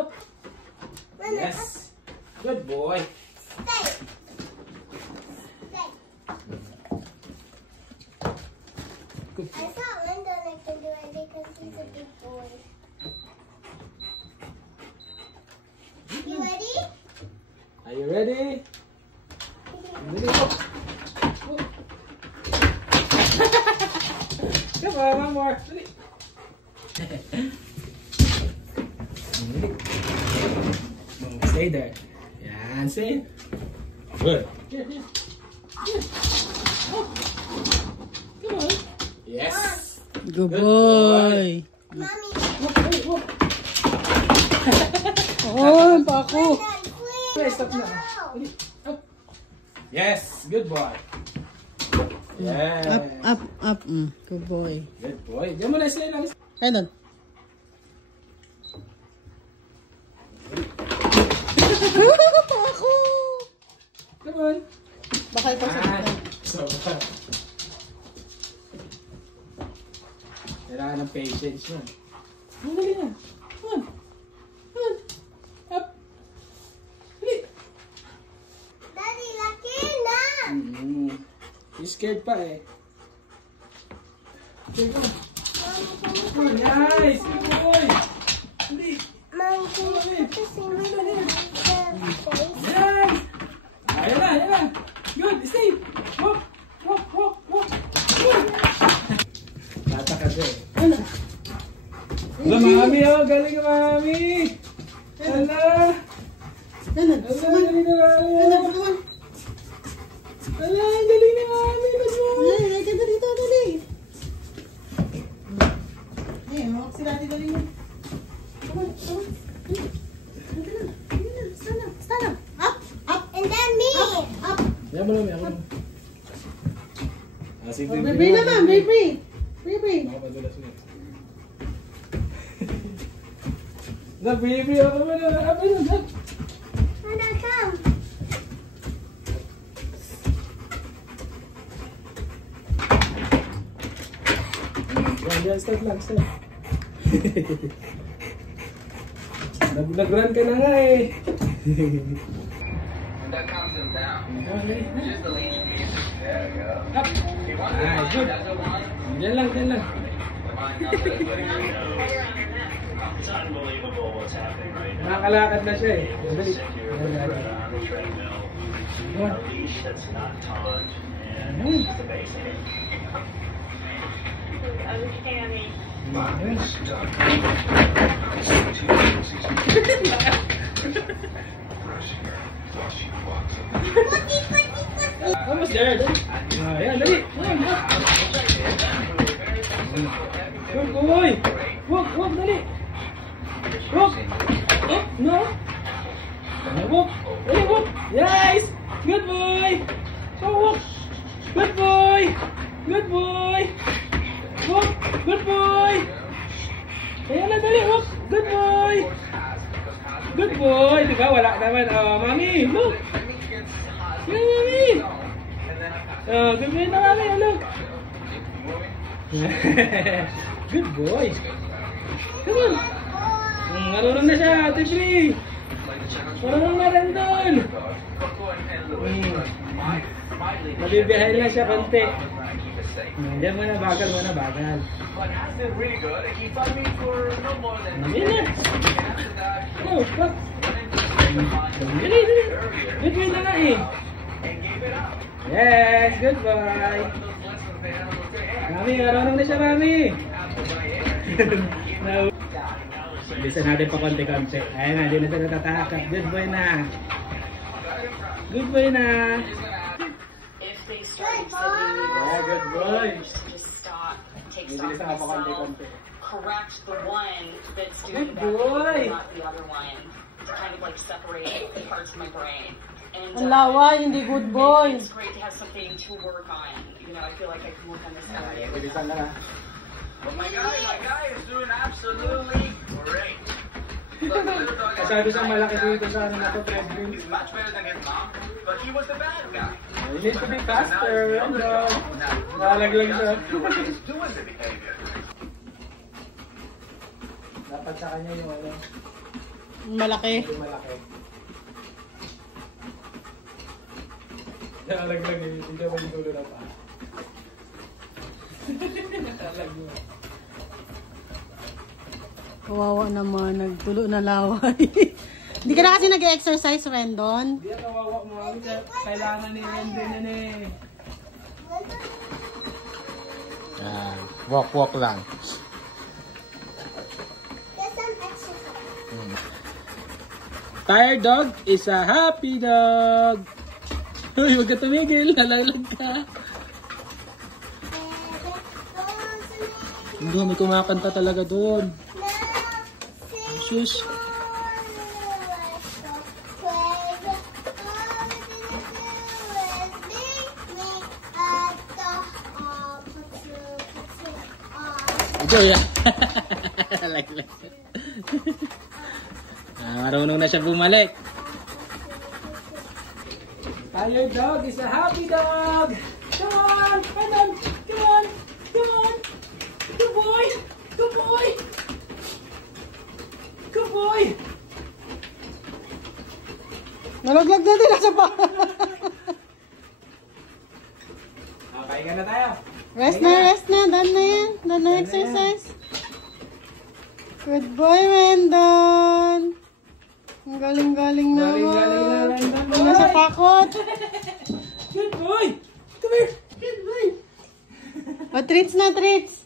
Up. Yes. Good boy. Stay. Good. I thought Lyndon can do it because he's a big boy. You ready? Are you ready? Ready? Up. Come on, one more. Ready? Stay there. Yan, see? Good. Here, here. Here. Oh. Come on. Yes. Good boy. Mommy. Walk, wait, walk. Oh, pako. Lyndon, please. Okay, stop na. No. Ready? Up. Yes, good boy. Yeah. Up, up, up. Good boy. Good boy. Diyan mo na, slide lang. Ay, doon. Pako. Come on. Baka ikaw sa Ah, dito. so, kailangan ng patience yun. Ang dali na. Come on. Come on. Up. Dali. Daddy, laki na. You scared pa eh. Okay, go. Mommy, Come on, nice. Good boy. Dali. Mommy, can you put this in my face? Nice. Ayan na, ayan na. Good, stay. Walk, walk, walk, walk. Good. Tatakad eh. Ano? Hala, mami oh. Galing ka, mami. Hala. Ano? Hala, galing ka, mami. Ano? Come on. Hala, galing ni mami. Let's go. Ay, ganda dito, dali. Ay, hawak si Daddy, dali mo. Come on, come on. Dali na, dali na. Stand up, stand up. Up, up, And then me. up. Yan mo lang, yan mo lang. Ah, sige, Oh, baby naman, baby. Baby. Makapadulas mo. Na, baby. Ako mo na. Ako mo na. When I come. Yan, yan. Start lang, start. Nag-run ka na nga eh. That calms him down. Just the least piece. There you go. Up. Ah, good. Yan lang, yan lang. It's unbelievable what's happening right now. Nakakalakad na siya eh. Dali. Sit here with her on the treadmill, a leash that's not taut, and just the basic. Understanding. Yan. Almost there. Dali. Ah, yan, dali. Yan, walk. Good boy. Walk, walk, dali. Walk. Oh, no. Walk. Dali, walk. Yes. Good boy. Oh, walk. Good boy. Good boy. Walk. Good boy. Ayan na, dali. Walk. Good boy. Good boy. Diba, wala naman. Oh, mami. Look. Yan, mami. Oh, good boy na, mami. Look. Good boy. Come on. Marunong na siya, Ate Bri. Marunong na rin doon. Nabibihay na siya konti. Diyan mo na, bagal mo na, bagal. But has been really good. He fought me for no more than Minutes. after that. Oh, fuck. Dali, dali. Good boy na nga eh. And gave it up. Yes, good boy. Mami, marunong na siya, mami. No. Bisa natin pa konti-konti. Ayun na, hindi na siya natatakot. Good boy na. Good boy na. If they start Good exhibiting Yeah, good boy. just stop, take Hindi stock sa of yourself, konti-konti. correct the one that's Good doing that, boy. not the other one. To kind of like separate parts of my brain. And Ang lawa, hindi good boy. it's great to have something to work on. You know, I feel like I can work on this area. Bilisan na na. But my guy is doing absolutely great. Sabi siyang malaki dito sa ano na to, treadmill. He's much better than his mom, but he was the bad guy. You need to be faster. Ano? Nalaglag siya. He's doing the behavior. Dapat sa kanya yung ano. Malaki. Medyo malaki. Nalaglag yun. Hindi mo yung dulo na pa. Nalaglag. Kawawa naman, nagtulo na laway. Hindi ka na kasi nag-exercise, Rendon. Hindi yan kawawa mo. Kailangan ni Randy na eh. Walk lang. Get some exercise. Tired dog is a happy dog. Uy, huwag ka tumigil. Nalalag ka. Hindi, may kumakanta talaga doon. Shush. Enjoy ah. Like. Marunong na siya bumalik. Tired dog is a happy dog. Come on, come on, come on, come on. Good boy, good boy. Good boy. Nalaglag na din sa pa. Pahinga na tayo. Rest na. Done na yan. Done na exercise. Good boy, Rendon. Ang galing-galing naman. Galing na Rendon. Hindi na sa takot. Good boy. Come here. Good boy. O, treats na, treats.